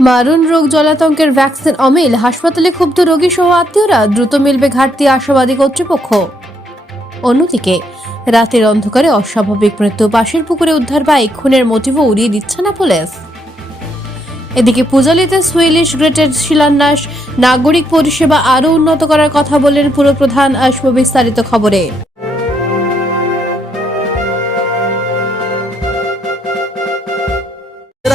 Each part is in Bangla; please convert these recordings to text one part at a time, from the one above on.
মারণ রোগ জলাতঙ্কের ভ্যাকসিন অমিল, হাসপাতালে ক্ষুব্ধ রোগী সহ আত্মীয়রা দ্রুত মিলবে ঘাটতি আশাবাদী কর্তৃপক্ষ। অন্যদিকে, রাতের অন্ধকারে অস্বাভাবিক মৃত্যু, পাশের পুকুরে উদ্ধার বাইক খুনের মোটিভও উড়িয়ে দিচ্ছে না পুলিশ। এদিকে পূজালিতে সুইলিশ গ্রেটের শিলান্যাস, নাগরিক পরিষেবা আরও উন্নত করার কথা বললেন পুরপ্রধান আসব বিস্তারিত খবরে।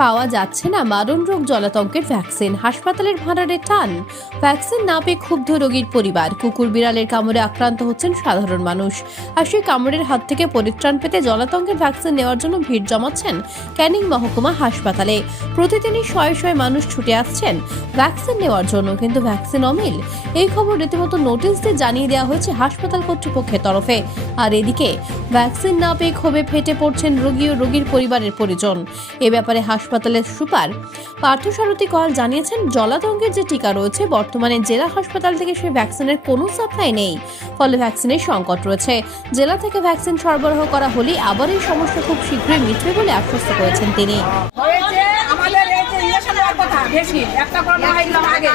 পাওয়া যাচ্ছে না মারণ রোগ জলাতঙ্কের ভ্যাকসিন হাসপাতালের ভাড়ারে টান। ভ্যাকসিন না পেয়ে ক্ষুব্ধ রোগীর পরিবার। কুকুর বিড়ালের কামড়ে আক্রান্ত হচ্ছেন সাধারণ মানুষ। আর সেই কামড়ের হাত থেকে পরিত্রাণ পেতে জলাতঙ্কের ভ্যাকসিন নেওয়ার জন্য ভিড় জমাচ্ছেন ক্যানিং মহকুমা হাসপাতালে। প্রতিদিনই শয়ে শয়ে মানুষ ছুটে আসছেন ভ্যাকসিন নেওয়ার জন্য, কিন্তু ভ্যাকসিন অমিল। এই খবর রীতিমতো নোটিশ দিয়ে জানিয়ে দেওয়া হয়েছে হাসপাতাল কর্তৃপক্ষের তরফে। আর এদিকে ভ্যাকসিন না পেয়ে ক্ষোভে ফেটে পড়ছেন রোগী ও রোগীর পরিবারের পরিজন। এ ব্যাপারে হাসপাতালের সুপার। পার্থসারথী কল জানিয়েছেন জলাতঙ্কের যে টিকা রয়েছে, বর্তমানে জেলা হাসপাতাল থেকে সেই ভ্যাকসিনের কোনো সাপ্লাই নেই। ফলে ভ্যাকসিনের সংকট রয়েছে। জেলা থেকে ভ্যাকসিন সরবরাহ করা হলে আবার এই সমস্যা খুব শীঘ্রই মিটবে বলে আশ্বস্ত করেছেন তিনি হয়েছে আমাদের এই যে ইঞ্জেকশন দেওয়ার কথা বেশি একটা করে নেওয়া হয়েছিল আগে।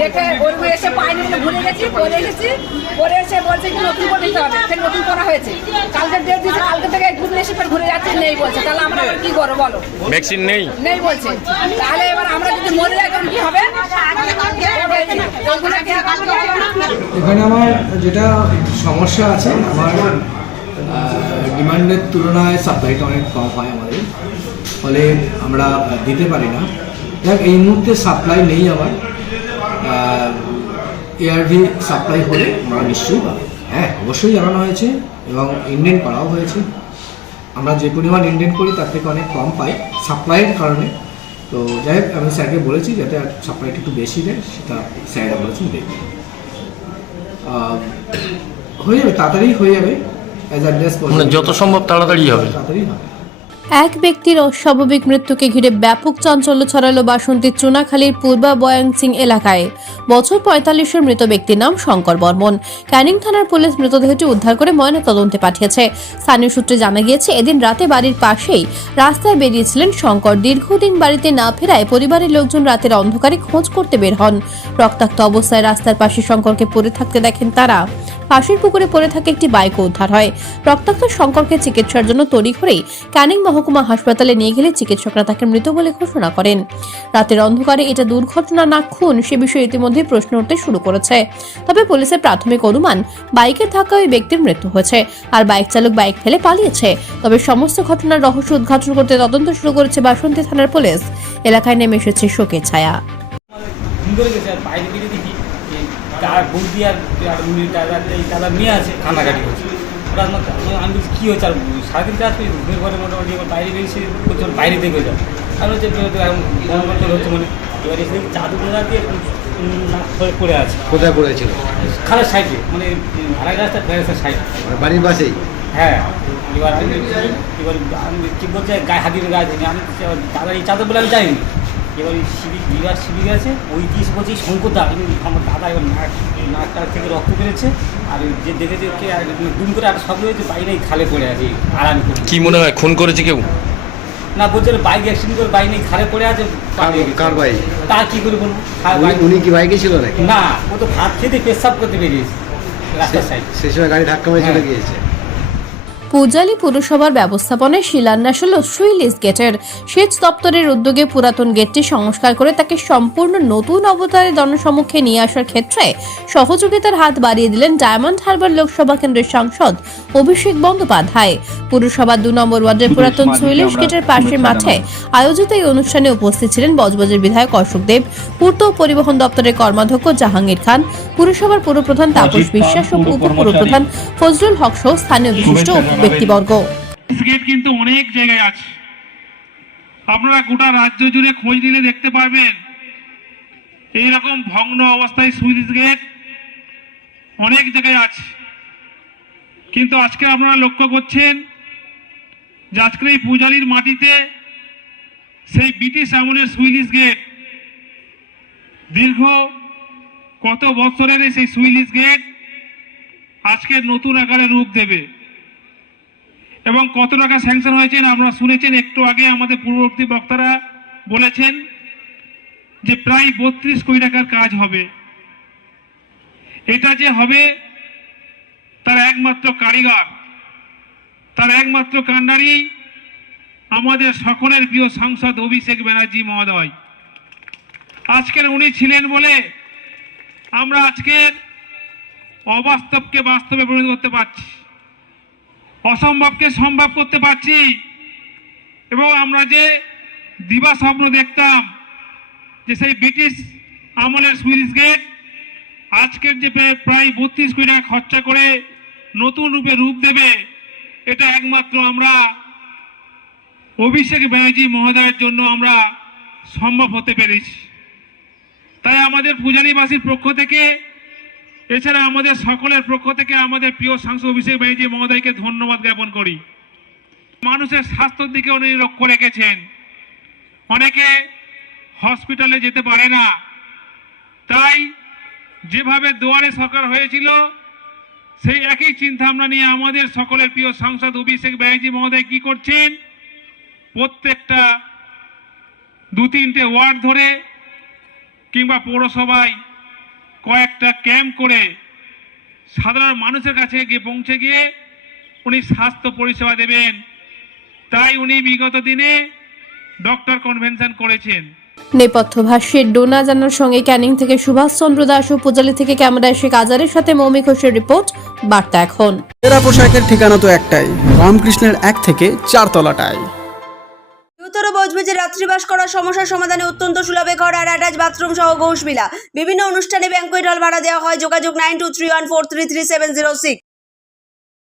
দেখে ওই এসে পাইনি বলে ভুলে গেছি পরে গেছি পরে এসে বলছে কি নতুন করে দিতে হবে ফের নতুন করা হয়েছে। কালকে ডেট দিয়েছে কালকে থেকে ঘুরে এসে ফের ঘুরে যাচ্ছে নেই বলছে। তাহলে আমরা কি করব বলো? ভ্যাকসিন নেই? নেই বলছে। তাহলে এবার আমরা যদি মরে যাই তখন কি হবে? না? এখানে আমার যেটা সমস্যা আছে আমার ডিমান্ডের তুলনায় সাপ্লাইটা অনেক কম হয় আমাদের। ফলে আমরা দিতে পারি না। দেখ এই মুহূর্তে সাপ্লাই নেই আমার। এআরভি সাপ্লাই হলে আমরা নিশ্চয়ই পাবো। হ্যাঁ অবশ্যই জানানো হয়েছে এবং ইন্ডেন্ট করাও হয়েছে। আমরা যে পরিমাণ ইন্ডেন্ট করি তার থেকে অনেক কম পাই সাপ্লাইয়ের কারণে। তো যাই হোক আমি স্যারকে বলেছি যাতে সাপ্লাইটা একটু বেশি দেয় সেটা স্যাররা বলেছেন দেখবেন আহ, হয়ে যাবে তাড়াতাড়ি হয়ে যাবে। মানে যত সম্ভব তাড়াতাড়ি হবে। তাড়াতাড়ি হবে। এক ব্যক্তির অস্বাভাবিক মৃত্যুকে ঘিরে ব্যাপক চাঞ্চল্য ছড়ালো বাসন্তীর চুনাখালীর পূর্বা বয়াংসিং এলাকায়। বছর পঁয়তাল্লিশের মৃত ব্যক্তির নাম শঙ্কর বর্মন। ক্যানিং থানার পুলিশ মৃতদেহটি উদ্ধার করে ময়না তদন্তে পাঠিয়েছে। স্থানীয় সূত্রে জানা গিয়েছে, এদিন রাতে বাড়ির পাশেই রাস্তায় বেরিয়েছিলেন শঙ্কর। দীর্ঘদিন বাড়িতে না ফেরায় পরিবারের লোকজন রাতের অন্ধকারে খোঁজ করতে বের হন। রক্তাক্ত অবস্থায় রাস্তার পাশে শঙ্করকে পড়ে থাকতে দেখেন তারা। পাশের পুকুরে পড়ে থাকে একটি বাইকও উদ্ধার হয়। রক্তাক্ত শঙ্করকে চিকিৎসার জন্য তড়িঘড়িই ক্যানিং মহকুমা হাসপাতালে নিয়ে গেলে চিকিৎসকরা তাকে মৃত বলে ঘোষণা করেন। রাতের অন্ধকারে এটা দুর্ঘটনা না খুন, সে বিষয়ে ইতিমধ্যে প্রশ্ন উঠতে শুরু করেছে। তবে পুলিশের প্রাথমিক অনুমান, বাইকের ধাক্কা ওই ব্যক্তির মৃত্যু হয়েছে আর বাইক চালক বাইক ফেলে পালিয়েছে। তবে সমস্ত ঘটনার রহস্য উদ্ঘাটন করতে তদন্ত শুরু করেছে বাসন্তী থানার পুলিশ। এলাকায় নেমে এসেছে শোকের ছায়া। আর তার বৌদি আর আর দাদা এই দাদা মেয়ে আছে কান্নাকাটি করছে ওরা আমি- বলছি কী হয়েছে আর সারাদিন কাজ করি ঘুমের পরে মোটামুটি এবার বাইরে বেরিয়েছে ওর বাইরে দেখে যাও আর হচ্ছে মন করতে হচ্ছে মানে এবার এসে দেখি চাদর গোড়া দিয়ে পড়ে আছে কোথায় পড়েছিল খালের সাইডে মানে আড়াই রাস্তা রাস্তার সাইডে বাড়ির পাশেই হ্যাঁ এবার আমি এবার আমি কি বলছে গায়ে হাতির গায়ে আমি দাদা এই চাদর বলে আমি যাইনি এবার ওই শিবিক বিরাট শিবিক আছে ওই দিয়ে এসে বলছে শঙ্কর দা আমার দাদা এবার নাক নাকটার থেকে রক্ত বেরোচ্ছে আর ওই যে দেখেছে কে দুম করে একটা শব্দ হয়েছে বাইরে খালে পড়ে আছে আরামি করে কি মনে হয় খুন করেছে কেউ না বলছে বাইক অ্যাক্সিডেন্ট করে বাইক নেই খালে পড়ে আছে। কার বাইক? তা কি করে বলব উনি কি বাইকে ছিল নাকি না ও তো ভাত খেতে পেশাব করতে বেরিয়েছে রাস্তার সাইড সেই সময় গাড়ি ধাক্কা মেরে চলে। গিয়েছে পূজালী পুরসভার ব্যবস্থাপনায় শিলান্যাস হল সুইলিস গেটের। সেচ দপ্তরের উদ্যোগে পুরাতন গেটটি সংস্কার করে তাকে সম্পূর্ণ নতুন অবতারে জনসমক্ষে নিয়ে আসার ক্ষেত্রে সহযোগিতার হাত বাড়িয়ে দিলেন ডায়মন্ড হারবার লোকসভা কেন্দ্রের সাংসদ অভিষেক বন্দ্যোপাধ্যায়। পুরসভার দু নম্বর ওয়ার্ডের পুরাতন সুইলিশ গেটের পাশের মাঠে আয়োজিত এই অনুষ্ঠানে উপস্থিত ছিলেন বজবজের বিধায়ক অশোক দেব পূর্ত ও পরিবহন দপ্তরের কর্মাধ্যক্ষ জাহাঙ্গীর খান পুরসভার পুরপ্রধান তাপস বিশ্বাস ও উপপুরপ্রধান ফজলুল হক সহ স্থানীয় বিশিষ্ট ব্যক্তিবর্গ। গেট কিন্তু অনেক জায়গায় আছে। আপনারা গোটা রাজ্য জুড়ে খোঁজ নিলে দেখতে পারবেন। এইরকম ভগ্ন অবস্থায় সুইচ গেট অনেক জায়গায় আছে। কিন্তু আজকে আপনারা লক্ষ্য করছেন যে আজকের এই পূজারির মাটিতে সেই ব্রিটিশ আমলের সুইলিশ গেট দীর্ঘ কত বছরের সেই সুইলিশ গেট আজকে নতুন আকারে রূপ দেবে। এবং কত টাকা স্যাংশন হয়েছেন আমরা শুনেছেন, একটু আগে আমাদের পূর্ববর্তী বক্তারা বলেছেন যে প্রায় বত্রিশ কোটি টাকার কাজ হবে। এটা যে হবে, তার একমাত্র কারিগর, তার একমাত্র কান্ডারি আমাদের সকলের প্রিয় সাংসদ অভিষেক ব্যানার্জি মহোদয়। আজকের উনি ছিলেন বলে আমরা আজকের অবাস্তবকে বাস্তবে পরিণত করতে পারছি। অসম্ভবকে সম্ভব করতে পারছি। এবং আমরা যে দিবা স্বপ্ন দেখতাম, যে সেই ব্রিটিশ আমলের সুইচ গেট, আজকের যে প্রায়- প্রায় বত্রিশ কোটি টাকা খরচা করে নতুন রূপে রূপ দেবে, এটা একমাত্র আমরা অভিষেক ব্যানার্জি মহোদয়ের জন্য আমরা সম্ভব হতে পেরেছি। তাই আমাদের পূজারীবাসীর পক্ষ থেকে এছাড়া আমাদের সকলের পক্ষ থেকে আমাদের প্রিয় সাংসদ অভিষেক ব্যানার্জি মহোদয়কে ধন্যবাদ জ্ঞাপন করি। মানুষের স্বাস্থ্যের দিকে উনি লক্ষ্য রেখেছেন। অনেকে হসপিটালে যেতে পারে না। তাই যেভাবে দুয়ারে সরকার হয়েছিল, সেই একই চিন্তা ভাবনা নিয়ে আমাদের সকলের প্রিয় সাংসদ অভিষেক ব্যানার্জি মহোদয় কি করছেন? প্রত্যেকটা দু তিনটে ওয়ার্ড ধরে কিংবা পৌরসভায় কয়েকটা ক্যাম্প করে সাধারণ মানুষের কাছে গিয়ে পৌঁছে গিয়ে উনি স্বাস্থ্য পরিষেবা দেবেন। তাই উনি বিগত দিনে ডক্টর কনভেনশন করেছেন। নেপথ্য ভাষ্যের ডোনা জানার সঙ্গে ক্যানিং থেকে সুভাষচন্দ্র দাস ও পূজালি থেকে ক্যামেরায় শেখ আজারের সাথে মৌমিক ঘোষের রিপোর্ট বার্তা এখন। এরা পোশাকের ঠিকানা তো একটাই রামকৃষ্ণের এক থেকে চার বজবজে রাত্রিবাস করার সমস্যার সমাধানে অত্যন্ত সুলভে ঘর আর অ্যাটাচ বাথরুম সহ ঘোষবিলা বিভিন্ন অনুষ্ঠানে ব্যাংকুয়েট হল ভাড়া দেওয়া হয়। যোগাযোগ nine two three one four three three seven zero six.